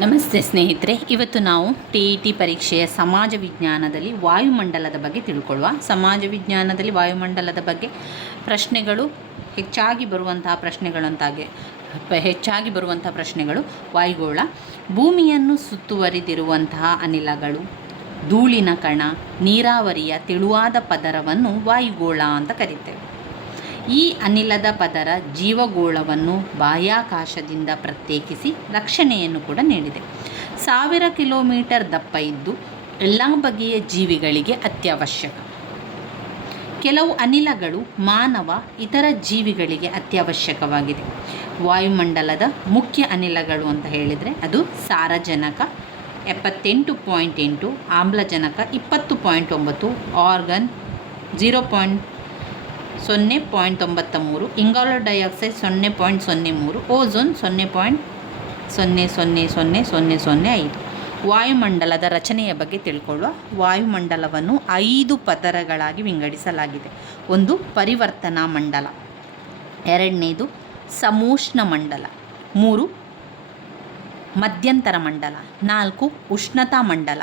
ನಮಸ್ತೆ ಸ್ನೇಹಿತರೆ, ಇವತ್ತು ನಾವು TET ಪರೀಕ್ಷೆಯ ಸಮಾಜ ವಿಜ್ಞಾನದಲ್ಲಿ ವಾಯುಮಂಡಲದ ಬಗ್ಗೆ ತಿಳ್ಕೊಳ್ಳುವ. ಸಮಾಜ ವಿಜ್ಞಾನದಲ್ಲಿ ವಾಯುಮಂಡಲದ ಬಗ್ಗೆ ಪ್ರಶ್ನೆಗಳು ಹೆಚ್ಚಾಗಿ ಬರುವಂತಹ ಪ್ರಶ್ನೆಗಳು ವಾಯುಗೋಳ, ಭೂಮಿಯನ್ನು ಸುತ್ತುವರಿದಿರುವಂತಹ ಅನಿಲಗಳು, ಧೂಳಿನ ಕಣ, ನೀರಾವರಿಯ ತೆಳುವಾದ ಪದರವನ್ನು ವಾಯುಗೋಳ ಅಂತ ಕರೀತೇವೆ. ಈ ಅನಿಲದ ಪದರ ಜೀವಗೋಳವನ್ನು ಬಾಹ್ಯಾಕಾಶದಿಂದ ಪ್ರತ್ಯೇಕಿಸಿ ರಕ್ಷಣೆಯನ್ನು ಕೂಡ ನೀಡಿದೆ. 1000 ಕಿಲೋಮೀಟರ್ ದಪ್ಪ ಇದ್ದು ಎಲ್ಲ ಬಗೆಯ ಜೀವಿಗಳಿಗೆ ಅತ್ಯವಶ್ಯಕ. ಕೆಲವು ಅನಿಲಗಳು ಮಾನವ ಇತರ ಜೀವಿಗಳಿಗೆ ಅತ್ಯವಶ್ಯಕವಾಗಿದೆ. ವಾಯುಮಂಡಲದ ಮುಖ್ಯ ಅನಿಲಗಳು ಅಂತ ಹೇಳಿದರೆ ಅದು ಸಾರಜನಕ 78.8, ಆಮ್ಲಜನಕ 20.9, ಆರ್ಗನ್ 0.93, ಇಂಗಾಲದ ಡೈಆಕ್ಸೈಡ್ 0.03, ಓಝೋನ್ 0.000005. ವಾಯುಮಂಡಲದ ರಚನೆಯ ಬಗ್ಗೆ ತಿಳ್ಕೊಳ್ಳುವ. ವಾಯುಮಂಡಲವನ್ನು 5 ಪದರಗಳಾಗಿ ವಿಂಗಡಿಸಲಾಗಿದೆ. 1. ಪರಿವರ್ತನಾ ಮಂಡಲ, 2ನೇದು ಸಮೋಷ್ಣ ಮಂಡಲ, 3 ಮಧ್ಯಂತರ ಮಂಡಲ, 4 ಉಷ್ಣತಾ ಮಂಡಲ,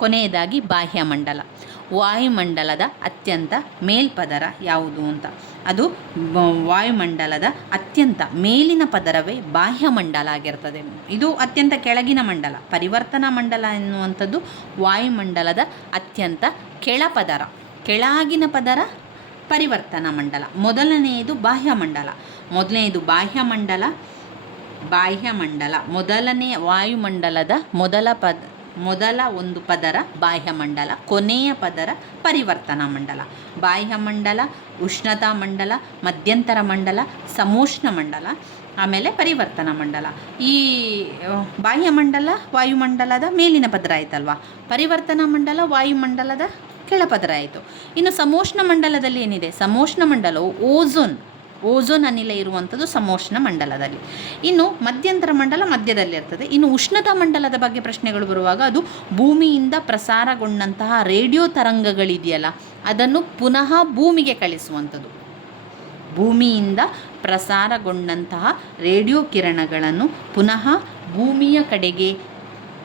ಕೊನೆಯದಾಗಿ ಬಾಹ್ಯಮಂಡಲ. ವಾಯುಮಂಡಲದ ಅತ್ಯಂತ ಮೇಲ್ಪದರ ಯಾವುದು ಅಂತ, ಅದು ವಾಯುಮಂಡಲದ ಅತ್ಯಂತ ಮೇಲಿನ ಪದರವೇ ಬಾಹ್ಯಮಂಡಲ ಆಗಿರ್ತದೆ. ಇದು ಅತ್ಯಂತ ಕೆಳಗಿನ ಮಂಡಲ. ಪರಿವರ್ತನಾ ಮಂಡಲ ಎನ್ನುವಂಥದ್ದು ವಾಯುಮಂಡಲದ ಅತ್ಯಂತ ಕೆಳಗಿನ ಪದರ ಪರಿವರ್ತನಾ ಮಂಡಲ. ಮೊದಲನೆಯದು ಬಾಹ್ಯಮಂಡಲ. ಮೊದಲನೆಯ ವಾಯುಮಂಡಲದ ಮೊದಲ ಒಂದು ಪದರ ಬಾಹ್ಯಮಂಡಲ, ಕೊನೆಯ ಪದರ ಪರಿವರ್ತನಾ ಮಂಡಲ. ಬಾಹ್ಯಮಂಡಲ, ಉಷ್ಣತಾ ಮಂಡಲ, ಮಧ್ಯಂತರ ಮಂಡಲ, ಸಮೋಷ್ಣ ಮಂಡಲ, ಆಮೇಲೆ ಪರಿವರ್ತನಾ ಮಂಡಲ. ಈ ಬಾಹ್ಯಮಂಡಲ ವಾಯುಮಂಡಲದ ಮೇಲಿನ ಪದರ ಆಯ್ತಲ್ವಾ, ಪರಿವರ್ತನಾ ಮಂಡಲ ವಾಯುಮಂಡಲದ ಕೆಳಪದರ ಆಯಿತು. ಇನ್ನು ಸಮೋಷ್ಣ ಮಂಡಲದಲ್ಲಿ ಏನಿದೆ, ಸಮೋಷ್ಣ ಮಂಡಲವು ಓಝೋನ್ ಅನಿಲ ಇರುವಂಥದ್ದು ಸಮೋಷ್ಣ ಮಂಡಲದಲ್ಲಿ. ಇನ್ನು ಮಧ್ಯಂತರ ಮಂಡಲ ಮಧ್ಯದಲ್ಲಿರ್ತದೆ. ಇನ್ನು ಉಷ್ಣತಾ ಮಂಡಲದ ಬಗ್ಗೆ ಪ್ರಶ್ನೆಗಳು ಬರುವಾಗ ಅದು ಭೂಮಿಯಿಂದ ಪ್ರಸಾರಗೊಂಡಂತಹ ರೇಡಿಯೋ ತರಂಗಗಳಿದೆಯಲ್ಲ, ಅದನ್ನು ಪುನಃ ಭೂಮಿಗೆ ಕಳಿಸುವಂಥದ್ದು. ಭೂಮಿಯಿಂದ ಪ್ರಸಾರಗೊಂಡಂತಹ ರೇಡಿಯೋ ಕಿರಣಗಳನ್ನು ಪುನಃ ಭೂಮಿಯ ಕಡೆಗೆ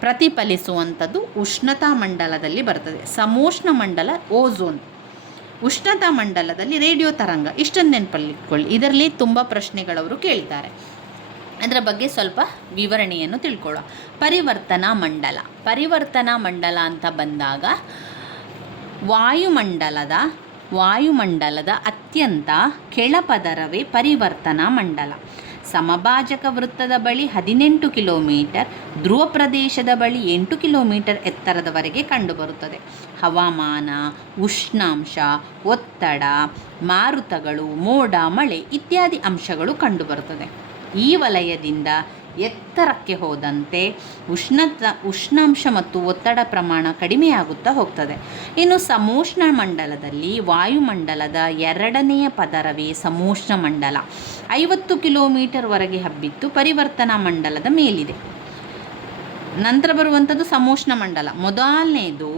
ಪ್ರತಿಫಲಿಸುವಂಥದ್ದು ಉಷ್ಣತಾ ಮಂಡಲದಲ್ಲಿ ಬರ್ತದೆ. ಸಮೋಷ್ಣ ಮಂಡಲ ಓಝೋನ್, ಉಷ್ಣತಾ ಮಂಡಲದಲ್ಲಿ ರೇಡಿಯೋ ತರಂಗ. ಇಷ್ಟನ್ನು ನೆನಪಲ್ಲಿಟ್ಕೊಳ್ಳಿ. ಇದರಲ್ಲಿ ತುಂಬ ಪ್ರಶ್ನೆಗಳವರು ಕೇಳಿದ್ದಾರೆ. ಅದರ ಬಗ್ಗೆ ಸ್ವಲ್ಪ ವಿವರಣೆಯನ್ನು ತಿಳ್ಕೊಳ್ಳೋ. ಪರಿವರ್ತನಾ ಮಂಡಲ ಅಂತ ಬಂದಾಗ ವಾಯುಮಂಡಲದ ಅತ್ಯಂತ ಕೆಳಪದರವೇ ಪರಿವರ್ತನಾ ಮಂಡಲ. ಸಮಭಾಜಕ ವೃತ್ತದ ಬಳಿ 18 ಕಿಲೋಮೀಟರ್, ಧ್ರುವ ಪ್ರದೇಶದ ಬಳಿ 8 ಕಿಲೋಮೀಟರ್ ಎತ್ತರದವರೆಗೆ ಕಂಡುಬರುತ್ತದೆ. ಹವಾಮಾನ, ಉಷ್ಣಾಂಶ, ಒತ್ತಡ, ಮಾರುತಗಳು, ಮೋಡ, ಮಳೆ ಇತ್ಯಾದಿ ಅಂಶಗಳು ಕಂಡುಬರುತ್ತದೆ. ಈ ವಲಯದಿಂದ ಎತ್ತರಕ್ಕೆ ಹೋದಂತೆ ಉಷ್ಣಾಂಶ ಮತ್ತು ಒತ್ತಡ ಪ್ರಮಾಣ ಕಡಿಮೆಯಾಗುತ್ತಾ ಹೋಗ್ತದೆ. ಇನ್ನು ಸಮೋಷ್ಣ ಮಂಡಲದಲ್ಲಿ ವಾಯುಮಂಡಲದ 2ನೆಯ ಪದರವೇ ಸಮೋಷ್ಣ ಮಂಡಲ 50 ಕಿಲೋಮೀಟರ್ವರೆಗೆ ಹಬ್ಬಿತ್ತು ಪರಿವರ್ತನಾ ಮಂಡಲದ ಮೇಲಿದೆ. ನಂತರ ಬರುವಂಥದ್ದು ಸಮೋಷ್ಣ ಮಂಡಲ. ಮೊದಲನೇದು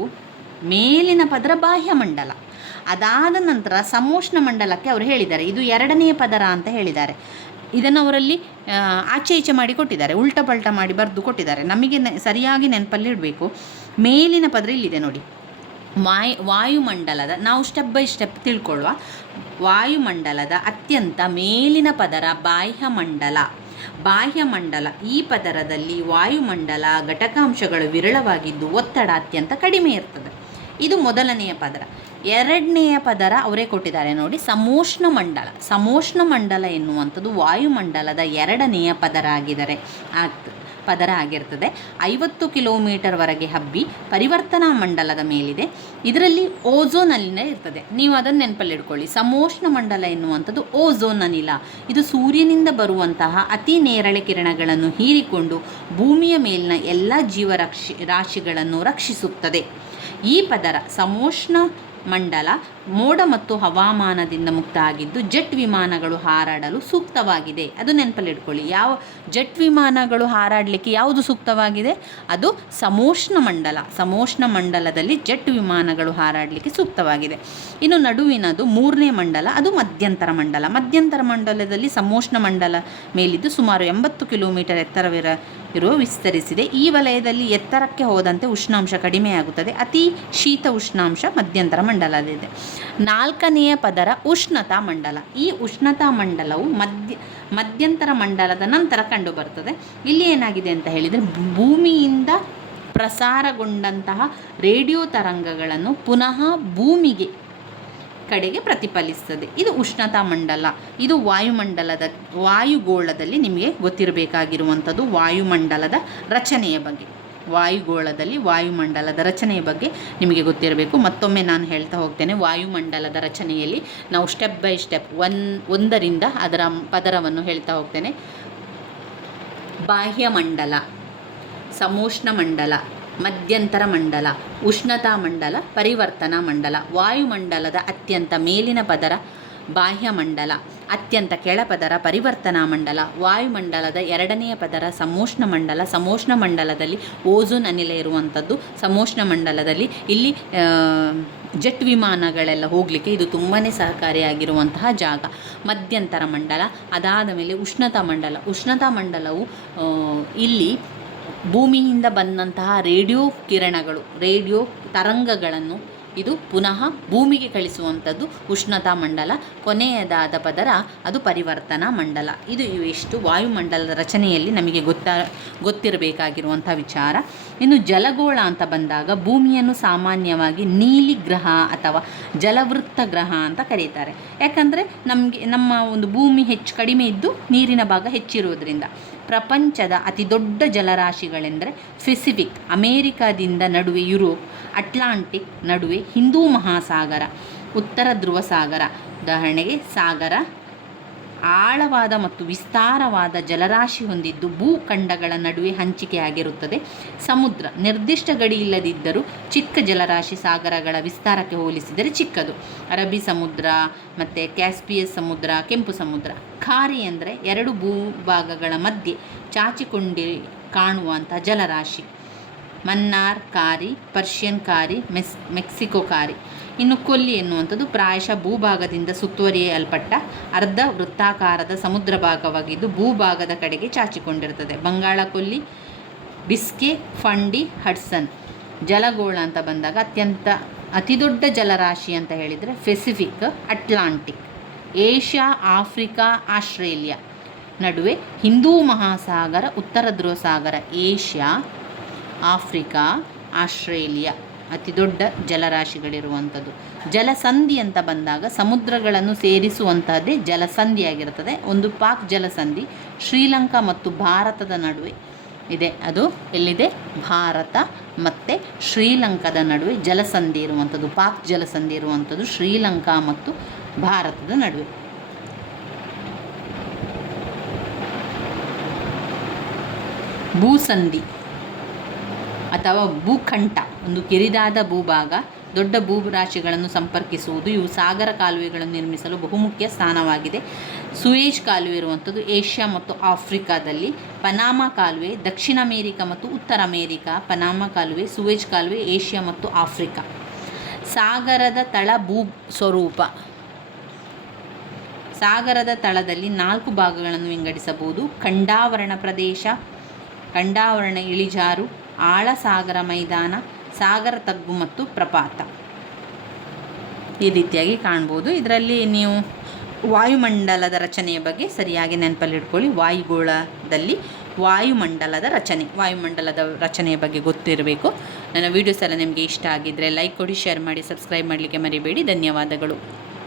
ಮೇಲಿನ ಪದರ ಬಾಹ್ಯಮಂಡಲ. ಅದಾದ ನಂತರ ಸಮೋಷ್ಣ ಮಂಡಲಕ್ಕೆ ಅವರು ಹೇಳಿದ್ದಾರೆ ಇದು 2ನೆಯ ಪದರ ಅಂತ ಹೇಳಿದ್ದಾರೆ. ಇದನ್ನು ಅವರಲ್ಲಿ ಆಚೆ ಈಚೆ ಮಾಡಿ ಕೊಟ್ಟಿದ್ದಾರೆ, ಉಲ್ಟ ಪಲ್ಟ ಮಾಡಿ ಬರೆದು ಕೊಟ್ಟಿದ್ದಾರೆ. ನಮಗೆ ಸರಿಯಾಗಿ ನೆನಪಲ್ಲಿ ಇಡಬೇಕು. ಮೇಲಿನ ಪದರ ಇಲ್ಲಿದೆ ನೋಡಿ. ವಾಯುಮಂಡಲದ, ನಾವು ಸ್ಟೆಪ್ ಬೈ ಸ್ಟೆಪ್ ತಿಳ್ಕೊಳ್ಳುವ. ವಾಯುಮಂಡಲದ ಅತ್ಯಂತ ಮೇಲಿನ ಪದರ ಬಾಹ್ಯಮಂಡಲ. ಈ ಪದರದಲ್ಲಿ ವಾಯುಮಂಡಲ ಘಟಕಾಂಶಗಳು ವಿರಳವಾಗಿದ್ದು ಒತ್ತಡ ಅತ್ಯಂತ ಕಡಿಮೆ ಇರ್ತದೆ. ಇದು ಮೊದಲನೆಯ ಪದರ. 2ನೆಯ ಪದರ ಅವರೇ ಕೊಟ್ಟಿದ್ದಾರೆ ನೋಡಿ, ಸಮೋಷ್ಣ ಮಂಡಲ ಎನ್ನುವಂಥದ್ದು ವಾಯುಮಂಡಲದ 2ನೆಯ ಪದರ ಆಗಿರ್ತದೆ. 50 ಕಿಲೋಮೀಟರ್ವರೆಗೆ ಹಬ್ಬಿ ಪರಿವರ್ತನಾ ಮಂಡಲದ ಮೇಲಿದೆ. ಇದರಲ್ಲಿ ಓಝೋನ್ ಅನಿಲ ಇರ್ತದೆ. ನೀವು ಅದನ್ನು ನೆನಪಲ್ಲಿಡ್ಕೊಳ್ಳಿ. ಸಮೋಷ್ಣ ಮಂಡಲ ಎನ್ನುವಂಥದ್ದು ಓಝೋನ್ ಅನಿಲ. ಇದು ಸೂರ್ಯನಿಂದ ಬರುವಂತಹ ಅತಿ ನೇರಳೆ ಕಿರಣಗಳನ್ನು ಹೀರಿಕೊಂಡು ಭೂಮಿಯ ಮೇಲಿನ ಎಲ್ಲ ರಾಶಿಗಳನ್ನು ರಕ್ಷಿಸುತ್ತದೆ. ಈ ಪದರ ಸಮೋಷ್ಣ ಮಂಡಲ ಮೋಡ ಮತ್ತು ಹವಾಮಾನದಿಂದ ಮುಕ್ತ ಆಗಿದ್ದು ಜೆಟ್ ವಿಮಾನಗಳು ಹಾರಾಡಲು ಸೂಕ್ತವಾಗಿದೆ. ಅದು ನೆನಪಲ್ಲಿ ಇಟ್ಕೊಳ್ಳಿ. ಯಾವ ಜೆಟ್ ವಿಮಾನಗಳು ಹಾರಾಡಲಿಕ್ಕೆ ಯಾವುದು ಸೂಕ್ತವಾಗಿದೆ? ಅದು ಸಮೋಷ್ಣ ಮಂಡಲ. ಸಮೋಷ್ಣ ಮಂಡಲದಲ್ಲಿ ಜೆಟ್ ವಿಮಾನಗಳು ಹಾರಾಡಲಿಕ್ಕೆ ಸೂಕ್ತವಾಗಿದೆ. ಇನ್ನು ನಡುವಿನದು 3ನೇ ಮಂಡಲ, ಅದು ಮಧ್ಯಂತರ ಮಂಡಲ. ಮಧ್ಯಂತರ ಮಂಡಲದಲ್ಲಿ ಸಮೋಷ್ಣ ಮಂಡಲ ಮೇಲಿದ್ದು ಸುಮಾರು 80 ಕಿಲೋಮೀಟರ್ ಎತ್ತರವಿರುವ ವಿಸ್ತರಿಸಿದೆ. ಈ ವಲಯದಲ್ಲಿ ಎತ್ತರಕ್ಕೆ ಹೋದಂತೆ ಉಷ್ಣಾಂಶ ಕಡಿಮೆಯಾಗುತ್ತದೆ. ಅತಿ ಶೀತ ಉಷ್ಣಾಂಶ ಮಧ್ಯಂತರ ಮಂಡಲದಲ್ಲಿದೆ. 4ನೆಯ ಪದರ ಉಷ್ಣತಾ ಮಂಡಲ. ಈ ಉಷ್ಣತಾ ಮಂಡಲವು ಮಧ್ಯಂತರ ಮಂಡಲದ ನಂತರ ಕಂಡುಬರುತ್ತದೆ. ಇಲ್ಲಿ ಏನಾಗಿದೆ ಅಂತ ಹೇಳಿದರೆ, ಭೂಮಿಯಿಂದ ಪ್ರಸಾರಗೊಂಡಂತಹ ರೇಡಿಯೋ ತರಂಗಗಳನ್ನು ಪುನಃ ಭೂಮಿಗೆ ಕಡೆಗೆ ಪ್ರತಿಫಲಿಸ್ತದೆ. ಇದು ಉಷ್ಣತಾ ಮಂಡಲ. ಇದು ವಾಯುಗೋಳದಲ್ಲಿ ನಿಮಗೆ ಗೊತ್ತಿರಬೇಕಾಗಿರುವಂಥದ್ದು ವಾಯುಮಂಡಲದ ರಚನೆಯ ಬಗ್ಗೆ. ವಾಯುಗೋಳದಲ್ಲಿ ವಾಯುಮಂಡಲದ ರಚನೆಯ ಬಗ್ಗೆ ನಿಮಗೆ ಗೊತ್ತಿರಬೇಕು. ಮತ್ತೊಮ್ಮೆ ನಾನು ಹೇಳ್ತಾ ಹೋಗ್ತೇನೆ. ವಾಯುಮಂಡಲದ ರಚನೆಯಲ್ಲಿ ನಾವು ಸ್ಟೆಪ್ ಬೈ ಸ್ಟೆಪ್ ಒಂದರಿಂದ ಅದರ ಪದರವನ್ನು ಹೇಳ್ತಾ ಹೋಗ್ತೇನೆ. ಬಾಹ್ಯಮಂಡಲ, ಸಮೋಷ್ಣ ಮಂಡಲ, ಮಧ್ಯಂತರ ಮಂಡಲ, ಉಷ್ಣತಾ ಮಂಡಲ, ಪರಿವರ್ತನಾ ಮಂಡಲ. ವಾಯುಮಂಡಲದ ಅತ್ಯಂತ ಮೇಲಿನ ಪದರ ಬಾಹ್ಯಮಂಡಲ, ಅತ್ಯಂತ ಕೆಳಪದರ ಪರಿವರ್ತನಾ ಮಂಡಲ. ವಾಯುಮಂಡಲದ 2ನೆಯ ಪದರ ಸಮೋಷ್ಣ ಮಂಡಲ. ಸಮೋಷ್ಣ ಮಂಡಲದಲ್ಲಿ ಓಝೋನ್ ಅನಿಲ ಇರುವಂಥದ್ದು. ಸಮೋಷ್ಣ ಮಂಡಲದಲ್ಲಿ ಇಲ್ಲಿ ಜೆಟ್ ವಿಮಾನಗಳೆಲ್ಲ ಹೋಗಲಿಕ್ಕೆ ಇದು ತುಂಬಾ ಸಹಕಾರಿಯಾಗಿರುವಂತಹ ಜಾಗ. ಮಧ್ಯಂತರ ಮಂಡಲ, ಅದಾದ ಮೇಲೆ ಉಷ್ಣತಾ ಮಂಡಲ. ಉಷ್ಣತಾ ಮಂಡಲವು ಇಲ್ಲಿ ಭೂಮಿಯಿಂದ ಬಂದಂತಹ ರೇಡಿಯೋ ಕಿರಣಗಳು, ರೇಡಿಯೋ ತರಂಗಗಳನ್ನು ಇದು ಪುನಃ ಭೂಮಿಗೆ ಕಳಿಸುವಂಥದ್ದು ಉಷ್ಣತಾ ಮಂಡಲ. ಕೊನೆಯದಾದ ಪದರ ಅದು ಪರಿವರ್ತನಾ ಮಂಡಲ. ಇದು ಇವೆಷ್ಟು ವಾಯುಮಂಡಲದ ರಚನೆಯಲ್ಲಿ ನಮಗೆ ಗೊತ್ತಿರಬೇಕಾಗಿರುವಂಥ ವಿಚಾರ. ಇನ್ನು ಜಲಗೋಳ ಅಂತ ಬಂದಾಗ ಭೂಮಿಯನ್ನು ಸಾಮಾನ್ಯವಾಗಿ ನೀಲಿ ಗ್ರಹ ಅಥವಾ ಜಲವೃತ್ತ ಗ್ರಹ ಅಂತ ಕರೀತಾರೆ. ಯಾಕಂದರೆ ನಮ್ಮ ಒಂದು ಭೂಮಿ ಹೆಚ್ಚು ಕಡಿಮೆ ಇದ್ದು ನೀರಿನ ಭಾಗ ಹೆಚ್ಚಿರುವುದರಿಂದ. ಪ್ರಪಂಚದ ಅತಿ ದೊಡ್ಡ ಜಲರಾಶಿಗಳೆಂದರೆ ಪೆಸಿಫಿಕ್, ಅಮೇರಿಕಾದಿಂದ ನಡುವೆ ಯುರೋಪ್, ಅಟ್ಲಾಂಟಿಕ್ ನಡುವೆ ಹಿಂದೂ ಮಹಾಸಾಗರ, ಉತ್ತರ ಧ್ರುವ ಸಾಗರ. ಉದಾಹರಣೆಗೆ ಸಾಗರ ಆಳವಾದ ಮತ್ತು ವಿಸ್ತಾರವಾದ ಜಲರಾಶಿ ಹೊಂದಿದ್ದು ಭೂಖಂಡಗಳ ನಡುವೆ ಹಂಚಿಕೆಯಾಗಿರುತ್ತದೆ. ಸಮುದ್ರ ನಿರ್ದಿಷ್ಟ ಗಡಿ ಇಲ್ಲದಿದ್ದರೂ ಚಿಕ್ಕ ಜಲರಾಶಿ ಸಾಗರಗಳ ವಿಸ್ತಾರಕ್ಕೆ ಹೋಲಿಸಿದರೆ ಚಿಕ್ಕದು. ಅರಬ್ಬಿ ಸಮುದ್ರ ಮತ್ತು ಕ್ಯಾಸ್ಪಿಯನ್ ಸಮುದ್ರ, ಕೆಂಪು ಸಮುದ್ರ. ಖಾರಿ ಅಂದರೆ 2 ಭೂಭಾಗಗಳ ಮಧ್ಯೆ ಚಾಚಿಕೊಂಡು ಕಾಣುವಂಥ ಜಲರಾಶಿ. ಮನ್ನಾರ್ ಖಾರಿ, ಪರ್ಷಿಯನ್ ಖಾರಿ, ಮೆಕ್ಸಿಕೋ ಖಾರಿ. ಇನ್ನು ಕೊಲ್ಲಿ ಎನ್ನುವಂಥದ್ದು ಪ್ರಾಯಶಃ ಭೂಭಾಗದಿಂದ ಸುತ್ತುವರಿಯಲ್ಪಟ್ಟ ಅರ್ಧ ವೃತ್ತಾಕಾರದ ಸಮುದ್ರ ಭಾಗವಾಗಿದ್ದು ಭೂಭಾಗದ ಕಡೆಗೆ ಚಾಚಿಕೊಂಡಿರುತ್ತದೆ. ಬಂಗಾಳ ಕೊಲ್ಲಿ, ಬಿಸ್ಕೆ, ಫಂಡಿ, ಹಡ್ಸನ್. ಜಲಗೋಳ ಅಂತ ಬಂದಾಗ ಅತಿ ದೊಡ್ಡ ಜಲರಾಶಿ ಅಂತ ಹೇಳಿದರೆ Pacific, Atlantic. Asia, Africa, Australia ನಡುವೆ ಹಿಂದೂ ಮಹಾಸಾಗರ, ಉತ್ತರ ಧ್ರುವ ಸಾಗರ. ಏಷ್ಯಾ, ಆಫ್ರಿಕಾ, ಆಸ್ಟ್ರೇಲಿಯಾ ಅತಿ ದೊಡ್ಡ ಜಲರಾಶಿಗಳಿರುವಂಥದ್ದು. ಜಲಸಂಧಿ ಅಂತ ಬಂದಾಗ ಸಮುದ್ರಗಳನ್ನು ಸೇರಿಸುವಂತಹದ್ದೇ ಜಲಸಂಧಿಯಾಗಿರುತ್ತದೆ. ಒಂದು ಪಾಕ್ ಜಲಸಂಧಿ ಶ್ರೀಲಂಕಾ ಮತ್ತು ಭಾರತದ ನಡುವೆ ಇದೆ. ಅದು ಎಲ್ಲಿದೆ? ಭಾರತ ಮತ್ತು ಶ್ರೀಲಂಕಾದ ನಡುವೆ ಜಲಸಂಧಿ ಇರುವಂಥದ್ದು. ಪಾಕ್ ಜಲಸಂಧಿ ಇರುವಂಥದ್ದು ಶ್ರೀಲಂಕಾ ಮತ್ತು ಭಾರತದ ನಡುವೆ. ಭೂಸಂಧಿ ಅಥವಾ ಭೂಕಂಠ ಒಂದು ಕಿರಿದಾದ ಭೂಭಾಗ ದೊಡ್ಡ ಭೂರಾಶಿಗಳನ್ನು ಸಂಪರ್ಕಿಸುವುದು. ಇವು ಸಾಗರ ಕಾಲುವೆಗಳನ್ನು ನಿರ್ಮಿಸಲು ಬಹುಮುಖ್ಯ ಸ್ಥಾನವಾಗಿದೆ. ಸುಯೇಜ್ ಕಾಲುವೆ ಇರುವಂಥದ್ದು ಏಷ್ಯಾ ಮತ್ತು ಆಫ್ರಿಕಾದಲ್ಲಿ. ಪನಾಮಾ ಕಾಲುವೆ ದಕ್ಷಿಣ ಅಮೇರಿಕಾ ಮತ್ತು ಉತ್ತರ ಅಮೇರಿಕಾ. ಪನಾಮಾ ಕಾಲುವೆ, ಸುಯೇಜ್ ಕಾಲುವೆ ಏಷ್ಯಾ ಮತ್ತು ಆಫ್ರಿಕಾ. ಸಾಗರದ ತಳ ಭೂ ಸ್ವರೂಪ. ಸಾಗರದ ತಳದಲ್ಲಿ 4 ಭಾಗಗಳನ್ನು ವಿಂಗಡಿಸಬಹುದು. ಖಂಡಾವರಣ ಪ್ರದೇಶ, ಖಂಡಾವರಣ ಇಳಿಜಾರು, ಆಳ ಸಾಗರ ಮೈದಾನ, ಸಾಗರ ತಗ್ಗು ಮತ್ತು ಪ್ರಪಾತ. ಈ ರೀತಿಯಾಗಿ ಕಾಣ್ಬೋದು. ಇದರಲ್ಲಿ ನೀವು ವಾಯುಮಂಡಲದ ರಚನೆಯ ಬಗ್ಗೆ ಸರಿಯಾಗಿ ನೆನಪಲ್ಲಿಟ್ಕೊಳ್ಳಿ. ವಾಯುಗೋಳದಲ್ಲಿ ವಾಯುಮಂಡಲದ ರಚನೆಯ ಬಗ್ಗೆ ಗೊತ್ತಿರಬೇಕು. ನನ್ನ ವೀಡಿಯೋಸ್ ಎಲ್ಲ ನಿಮಗೆ ಇಷ್ಟ ಆಗಿದ್ದರೆ ಲೈಕ್ ಕೊಡಿ, ಶೇರ್ ಮಾಡಿ, ಸಬ್ಸ್ಕ್ರೈಬ್ ಮಾಡಲಿಕ್ಕೆ ಮರಿಬೇಡಿ. ಧನ್ಯವಾದಗಳು.